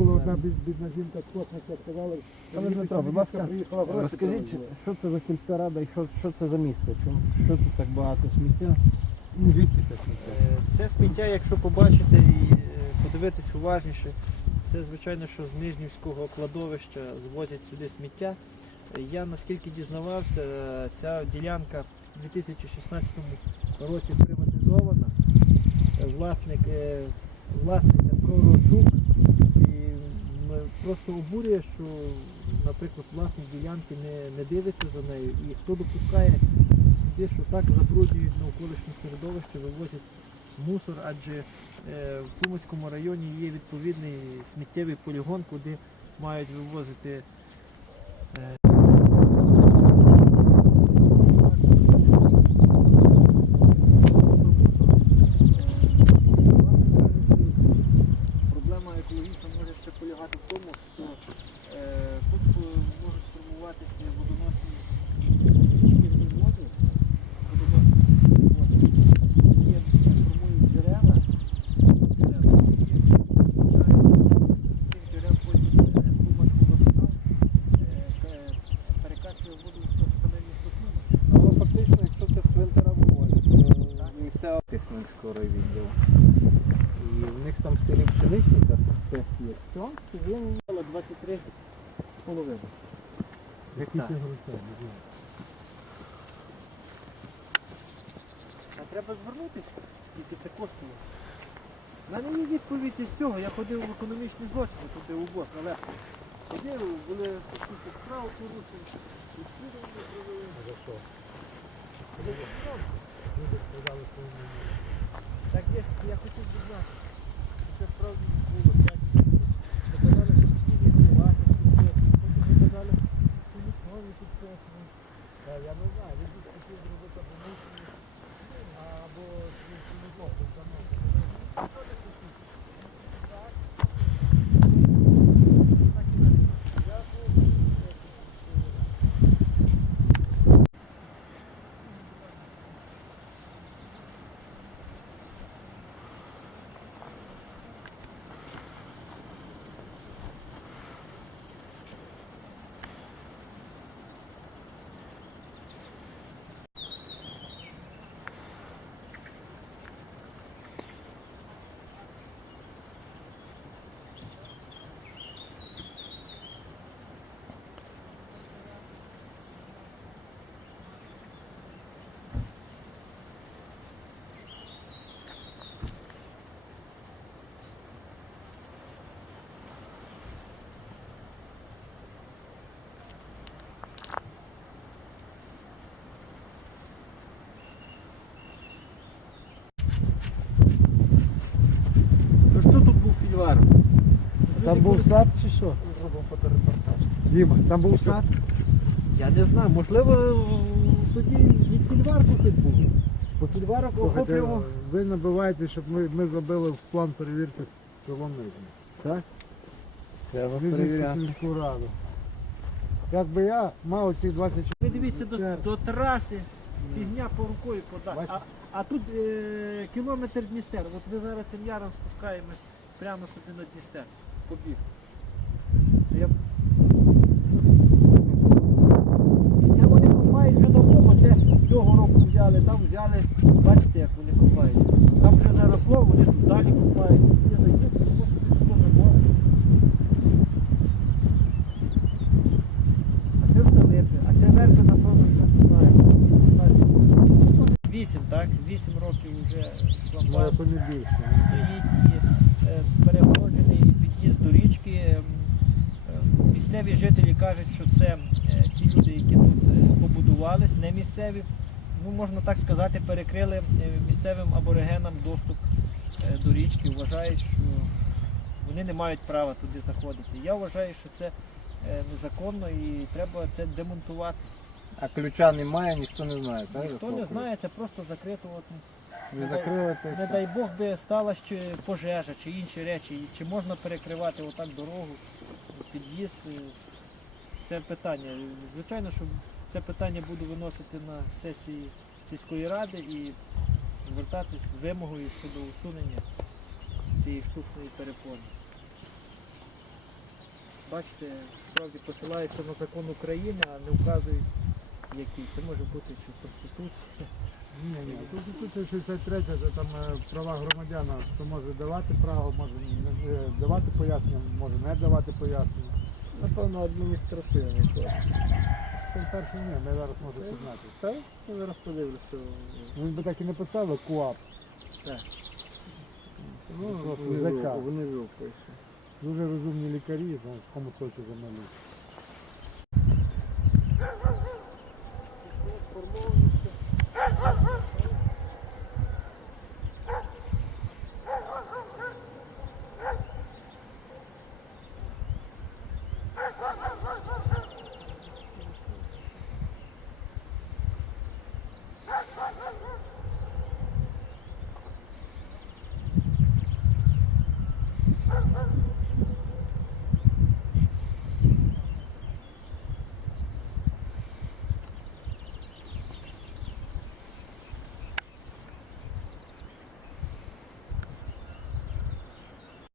Була одна бід- бідна жінка, скотниця, сказала, Пане що Дмитро, будь ласка, приїхала гроші. Розкажіть, що це за сільська рада і що, що це за місце? Чому що тут так багато сміття? Ну, звідки це сміття? Е, Це сміття, якщо побачите і е, подивитись уважніше, це звичайно, що з Нижнівського кладовища звозять сюди сміття. Я наскільки дізнавався, ця ділянка у 2016 році приватизована. Власник, е, власниця Пророчук. М, просто обурює, що, наприклад, власник ділянки не, не дивиться за нею. І хто допускає сюди, що так забруднюють навколишнє середовище, вивозять мусор, адже е, в Кумському районі є відповідний сміттєвий полігон, куди мають вивозити. е, Проблема екологічна може ще полягати в тому, що е, тут е, можуть формуватися водоносні шкільні води, водоносні води, які формують дерева, дерева, які з цих дерев потім е, Кумач водоканал е, перекачує воду в саме місто Кумач. Ну, фактично, якщо це з цвинтара вивозять, то Тисменського райвідділу. І в них там в селі Пшеничника теж є. Що? Він 23 половини. Які це гроші? А треба звернутися, скільки це коштує. У мене є відповідь із цього. Я ходив в економічні злочини, туди у БОС на Леху. Ходив, були такі справи порушені, розслідування провели. Люди сказали, що Так я, я хотів би знати, що це справді було. Так, Доказали, що всі не винуваті, потім доказали, що ніхто не підписаний. Та Я не знаю, він тут хотів зробити або мусені, або не злочин То що тут був фільвар? Там був сад чи що? Зробимо фоторепортаж. Діма, там був сад? Я не знаю, можливо, тоді від фільварку щось було. Бо фільварок Слухайте, охоплював. ви набиваєте, щоб ми, ми зробили в план перевірки Нижнє. Так? Треба Нижню перевіряти. сільську раду. Якби я мав ці 24 Ви дивіться до, до траси, фігня по рукою подати. Бачите? А, а тут е, кілометр Дністер. От ми зараз цим яром спускаємось прямо собі на Дністер. Побіг. Це я... І це вони копають вже давно, бо це цього року взяли, там взяли, бачите, як вони копають. Там вже заросло, вони тут далі копають. А це все липе, а це верби, напевно, ще не знаю. Вісім, так? Вісім років вже Моє шламбан стоїть і е, перегороджений річки. Ем, е, Місцеві жителі кажуть, що це е, ті люди, які тут е, побудувались, не місцеві. Ну, можна так сказати, перекрили е, місцевим аборигенам доступ до річки. Вважають, що вони не мають права туди заходити. Я вважаю, що це незаконно і треба це демонтувати. А ключа немає, ніхто не знає. так? Ніхто не знає, це просто закрито. От? Ви закрили й не дай Бог би сталася чи пожежа, чи інші речі, чи можна перекривати отак дорогу, під'їзд. Це питання. Звичайно, що це питання буду виносити на сесії сільської ради і звертатись з вимогою щодо усунення цієї штучної перепони. бачите, справді посилаються на закон України, а не вказують, який. Це може бути чи в Конституції. Ні, ні, Конституція 63 це там е, права громадяна, що може давати право, може не давати пояснення, може не давати пояснення. Напевно, адміністративний код. Це перше ні, ми зараз можемо пізнати. Це я зараз подивлюся. Ну, Він би так і не поставив КУАП. Так. Ну, просто внизу, внизу пише. Дуже розумні лікарі, знаєш, кому хоче замалюють.